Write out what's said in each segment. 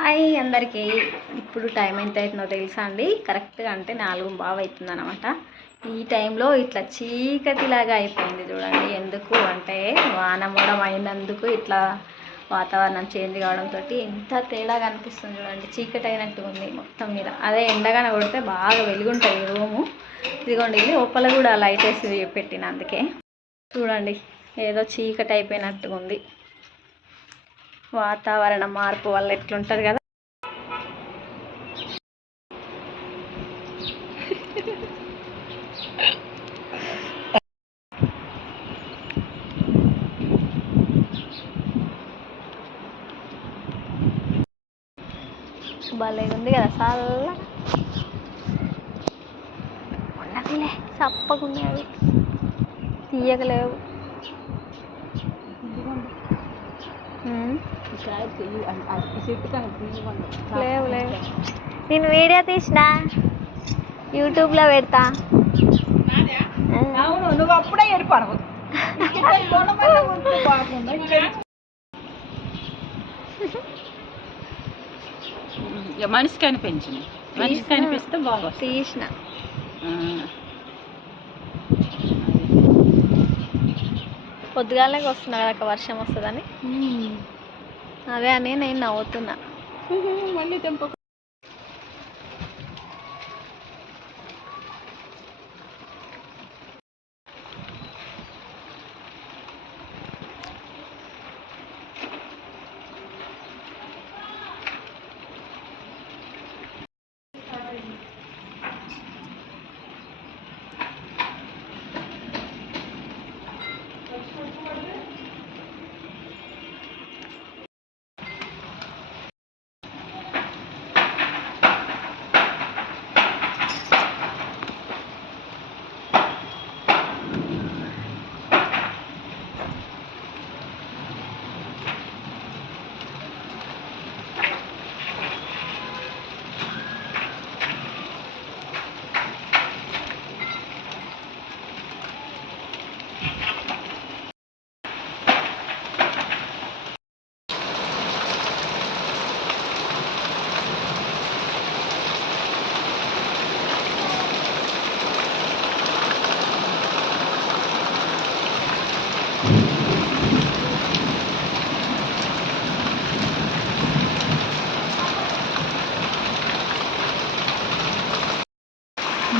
Hi అందరికీ. ఇప్పుడు time ఎంత అవుతుందో తెలుసా అండి? కరెక్ట్గా అంటే 4:15 అవుతుంది అనమాట. ఈ టైంలో ఇట్లా చీకటిలాగా అయిపోయింది చూడండి. ఎందుకు అంటే వాన మూడం అయినందుకు ఇట్లా వాతావరణం చేంజ్ కావడంతో ఎంత తేడాగా అనిపిస్తుంది చూడండి. చీకటి అయినట్టు ఉంది మొత్తం మీద. అదే ఎండగాన కొడితే బాగా వెలుగుంటుంది రూము. ఇదిగోండి, లోపల కూడా లైట్ వేసి పెట్టిన, అందుకే చూడండి ఏదో చీకటి అయిపోయినట్టుగా ఉంది. వాతావరణ మార్పు వల్ల ఎట్లుంటుంది కదా. భలే ఉంది కదా, చల్ల ఉండకులే, చప్పకుండా అవి తీయగలేవు. లేవు లేవు. నేను వీడియో తీసిన యూట్యూబ్లో పెడతా. నువ్వు అప్పుడే ఏర్పడవు. మనిషికి అనిపించింది, మనిషికి అనిపిస్తే బాగా తీసిన. పొద్దుగాలనే వస్తున్నా కదా, వర్షం వస్తుందని. అదే అని నేను నవ్వుతున్నా. మళ్ళీ తెంప.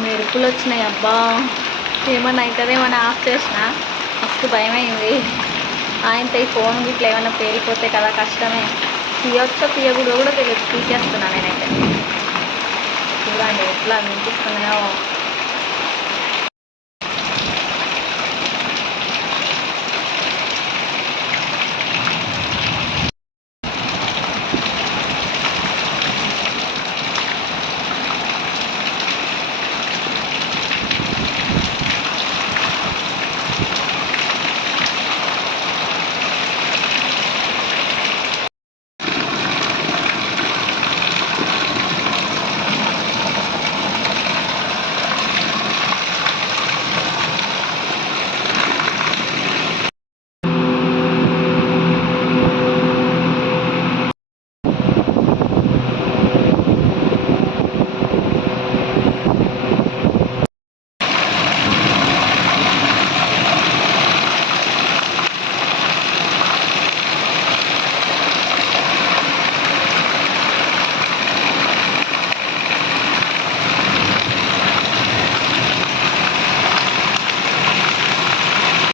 మెరుపులు వచ్చినాయి. అబ్బా, ఏమన్నా అవుతుందేమన్నా ఆఫ్ చేసిన, మస్తు భయమైంది. ఆయనతో ఈ ఫోన్ గిట్ల ఏమన్నా పేలిపోతే కదా కష్టమే. తీయొచ్చో తీయకూడదో కూడా తెలియదు, తీసేస్తున్నా నేనైతే. చూడండి ఎట్లా వినిపిస్తున్నాయో.